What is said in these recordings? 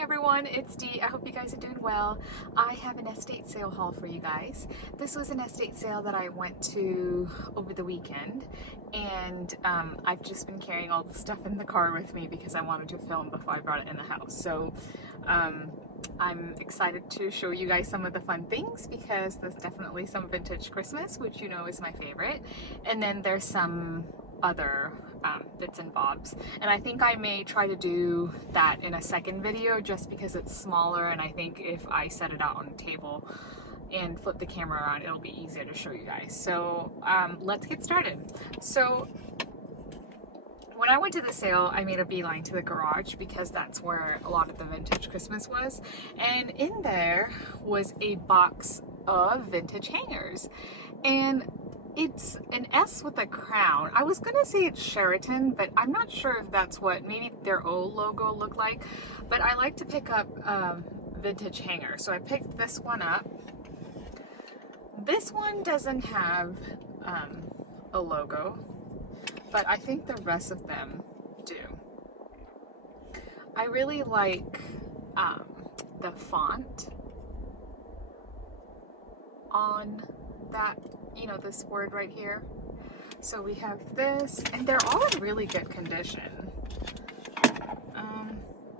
Hi everyone, it's Dee. I hope you guys are doing well. I have an estate sale haul for you guys. This was an estate sale that I went to over the weekend, and I've just been carrying all the stuff in the car with me because I wanted to film before I brought it in the house. So I'm excited to show you guys some of the fun things because there's definitely some vintage Christmas, which you know is my favorite, and then there's some other bits and bobs, and I think I may try to do that in a second video just because it's smaller, and I think if I set it out on the table and flip the camera around, it'll be easier to show you guys. So let's get started. So when I went to the sale, I made a beeline to the garage because that's where a lot of the vintage Christmas was, and in there was a box of vintage hangers, and it's an S with a crown. I was gonna say it's Sheraton, but I'm not sure if that's what maybe their old logo looked like. But I like to pick up vintage hanger, so I picked this one up. This one doesn't have a logo, but I think the rest of them do. I really like the font on that, you know, this word right here. So we have this, and they're all in really good condition.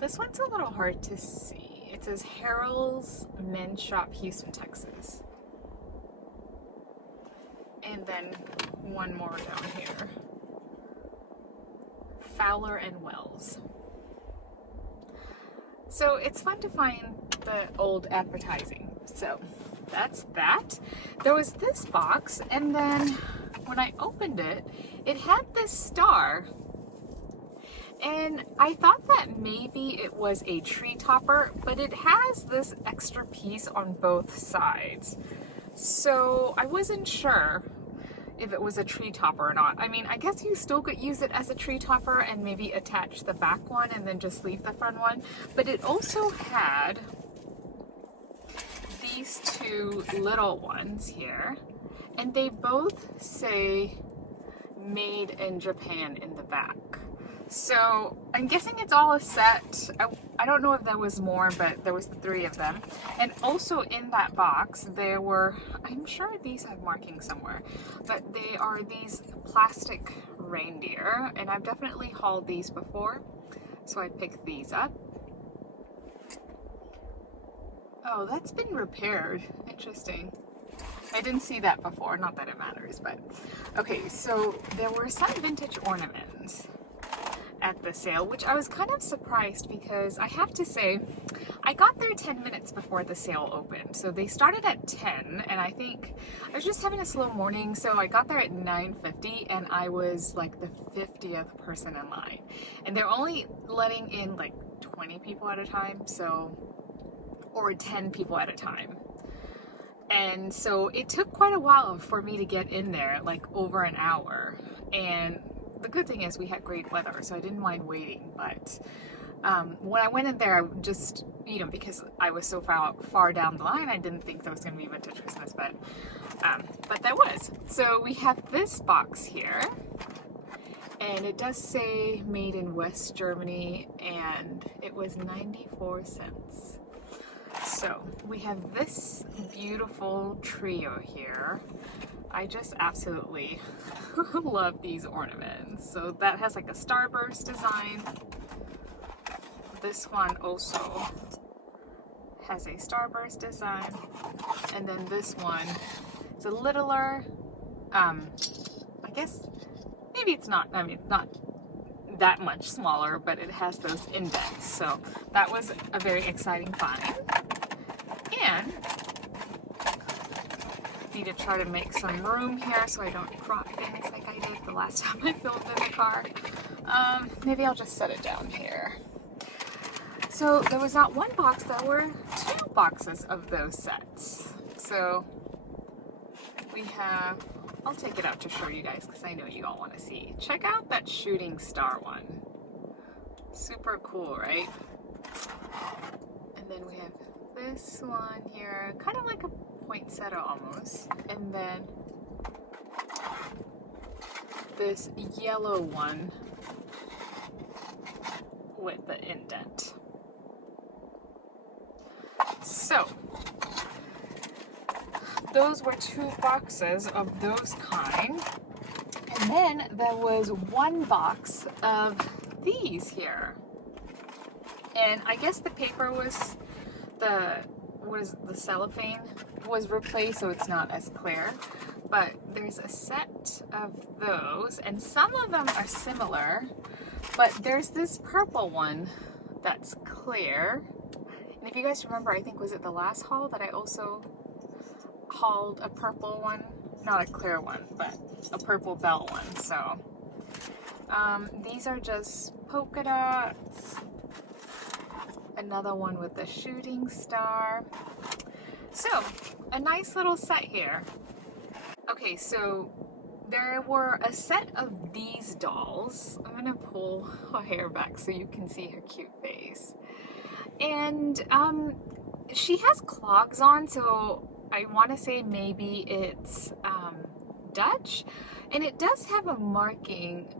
This one's a little hard to see. It says Harold's Men's Shop, Houston, Texas. And then one more down here. Fowler and Wells. So it's fun to find the old advertising. So that's that. There was this box, and then when I opened it, it had this star, and I thought that maybe it was a tree topper, but it has this extra piece on both sides. So I wasn't sure if it was a tree topper or not. I mean, I guess you still could use it as a tree topper and maybe attach the back one and then just leave the front one, but it also had these two little ones here, and they both say made in Japan in the back. So I'm guessing it's all a set. I don't know if there was more, but there was the three of them. And also in that box there were, I'm sure these have markings somewhere, but they are these plastic reindeer, and I've definitely hauled these before, so I picked these up. Oh, that's been repaired. Interesting. I didn't see that before, not that it matters, but okay, so there were some vintage ornaments at the sale, which I was kind of surprised because I have to say, I got there 10 minutes before the sale opened. So they started at 10, and I think I was just having a slow morning, so I got there at 9:50, and I was like the 50th person in line. And they're only letting in like 20 people at a time, so, or 10 people at a time. And so it took quite a while for me to get in there, like over an hour. And the good thing is we had great weather, so I didn't mind waiting. But when I went in there, I just, you know, because I was so far down the line, I didn't think there was going to be vintage Christmas, but there was. So we have this box here, and it does say made in West Germany, and it was 94 cents. So we have this beautiful trio here. I just absolutely love these ornaments. So that has like a starburst design. This one also has a starburst design. And then this one is a littler, I guess, maybe it's not, I mean, not that much smaller, but it has those indents. So that was a very exciting find. And need to try to make some room here so I don't drop things like I did the last time I filmed in the car. Maybe I'll just set it down here. So there was not one box, there were two boxes of those sets. So we have, I'll take it out to show you guys because I know you all want to see. Check out that shooting star one. Super cool, right? And then we have this one here, kind of like a poinsettia almost, and then this yellow one with the indent. So those were 2 boxes of those kind. And then there was 1 box of these here. And I guess the paper was the cellophane was replaced, so it's not as clear. But there's a set of those, and some of them are similar, but there's this purple one that's clear. And if you guys remember, I think was it the last haul that I also hauled a purple one? Not a clear one, but a purple bell one. So these are just polka dots. Another one with a shooting star. So a nice little set here. Okay, so there were a set of these dolls. I'm gonna pull her hair back so you can see her cute face. And she has clogs on, so I want to say maybe it's Dutch, and it does have a marking.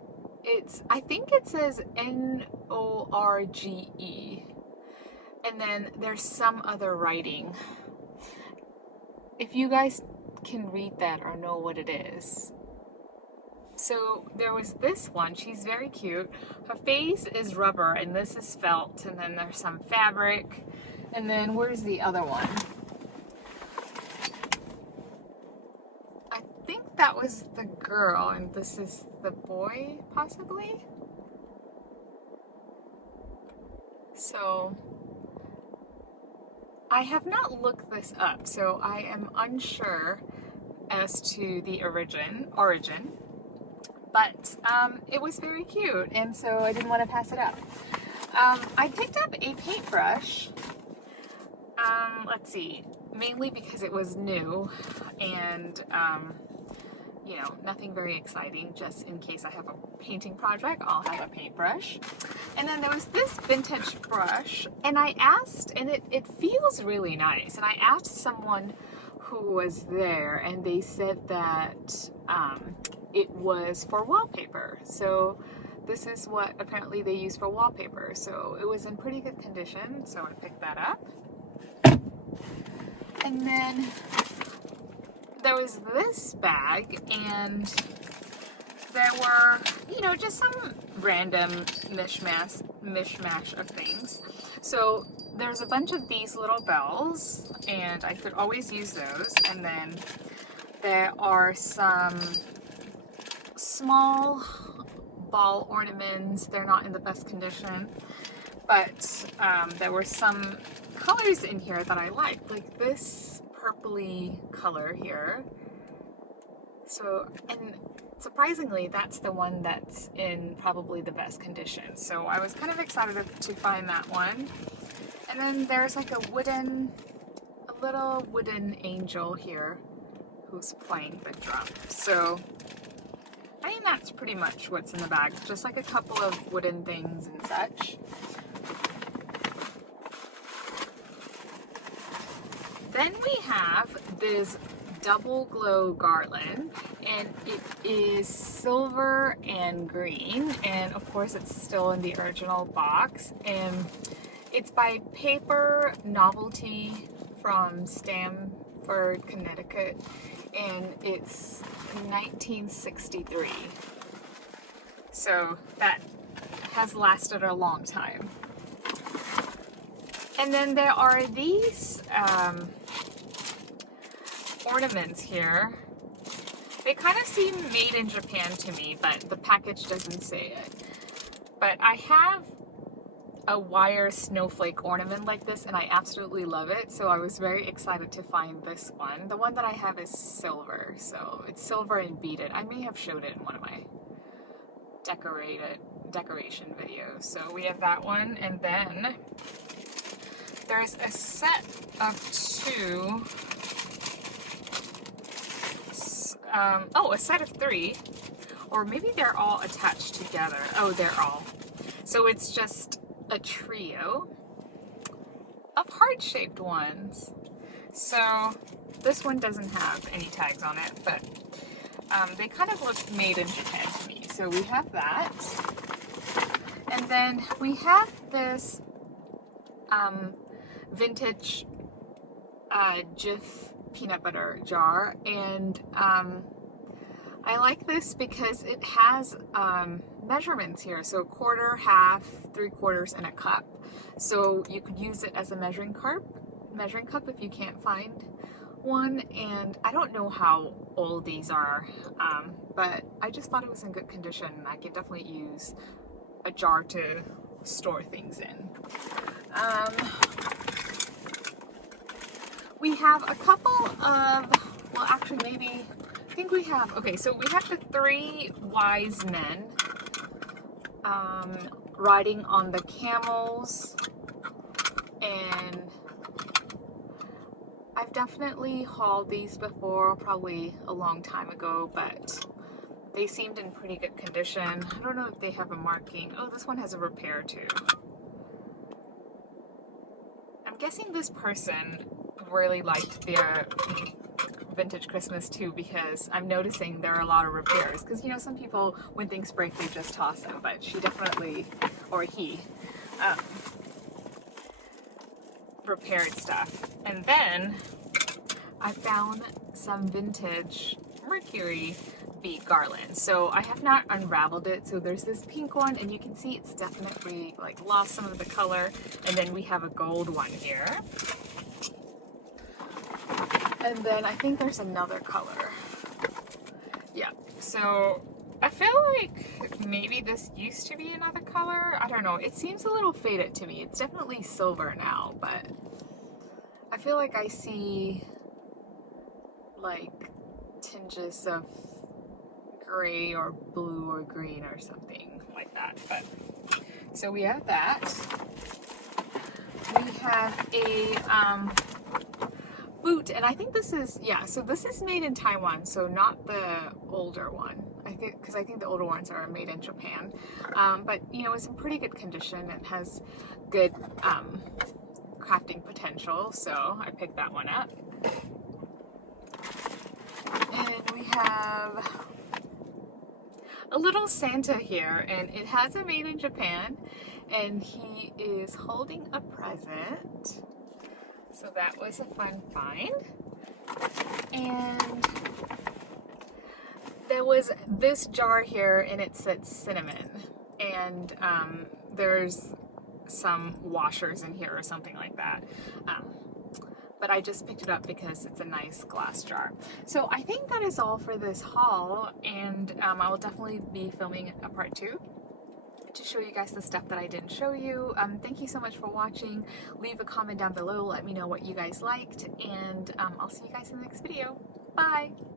I think it says Norge, and then there's some other writing. If you guys can read that or know what it is. So there was this one. She's very cute. Her face is rubber, and this is felt, and then there's some fabric. And then where's the other one? I think that was the girl, and this is the boy, possibly? So I have not looked this up, so I am unsure as to the origin. But it was very cute, and so I didn't want to pass it up. I picked up a paintbrush. Let's see, mainly because it was new, and you know, nothing very exciting. Just in case I have a painting project, I'll have a paintbrush. And then there was this vintage brush, and I asked, and it feels really nice. And I asked someone who was there, and they said that it was for wallpaper. So this is what apparently they use for wallpaper. So it was in pretty good condition, so I picked that up. And then there was this bag, and there were, you know, just some random mishmash of things. So there's a bunch of these little bells, and I could always use those. And then there are some small ball ornaments. They're not in the best condition, but there were some colors in here that I liked, like this purpley color here. So, and surprisingly, that's the one that's in probably the best condition. So I was kind of excited to find that one. And then there's like a little wooden angel here who's playing the drum. So I think that's pretty much what's in the bag. Just like a couple of wooden things and such. Then we have this double glow garland, and it is silver and green, and of course it's still in the original box, and it's by Paper Novelty from Stamford, Connecticut, and it's 1963. So that has lasted a long time. And then there are these ornaments here. They kind of seem made in Japan to me, but the package doesn't say it. But I have a wire snowflake ornament like this, and I absolutely love it. So I was very excited to find this one. The one that I have is silver, so it's silver and beaded. I may have showed it in one of my decoration videos. So we have that one, and then there's a set of 2, a set of 3, or maybe they're all attached together. Oh, they're all. So it's just a trio of heart-shaped ones. So this one doesn't have any tags on it, but they kind of look made in Japan to me. So we have that. And then we have this vintage Jif peanut butter jar, and I like this because it has measurements here, so quarter, half, 3/4, and a cup. So you could use it as a measuring cup if you can't find one. And I don't know how old these are, but I just thought it was in good condition. I could definitely use a jar to store things in. We have a couple of, well, actually maybe, I think we have, okay, so we have the 3 wise men riding on the camels, and I've definitely hauled these before, probably a long time ago, but they seemed in pretty good condition. I don't know if they have a marking. Oh, this one has a repair too. I'm guessing this person really liked their vintage Christmas too, because I'm noticing there are a lot of repairs. Because, you know, some people, when things break, they just toss them, but she definitely, or he, repaired stuff. And then I found some vintage Mercury bead garland. So I have not unraveled it. So there's this pink one, and you can see it's definitely like lost some of the color. And then we have a gold one here. And then I think there's another color. Yeah, so I feel like maybe this used to be another color. I don't know. It seems a little faded to me. It's definitely silver now, but I feel like I see like tinges of gray or blue or green or something like that. But so we have that. We have a boot, and I think this is, yeah, so this is made in Taiwan, so not the older one. I think, because I think the older ones are made in Japan. But you know, it's in pretty good condition. It has good crafting potential, so I picked that one up. And we have a little Santa here, and it has a made in Japan, and he is holding a present. So that was a fun find. And there was this jar here, and it said cinnamon. And there's some washers in here or something like that. But I just picked it up because it's a nice glass jar. So I think that is all for this haul, and I will definitely be filming a part 2 to show you guys the stuff that I didn't show you. Thank you so much for watching. Leave a comment down below, let me know what you guys liked, and I'll see you guys in the next video. Bye!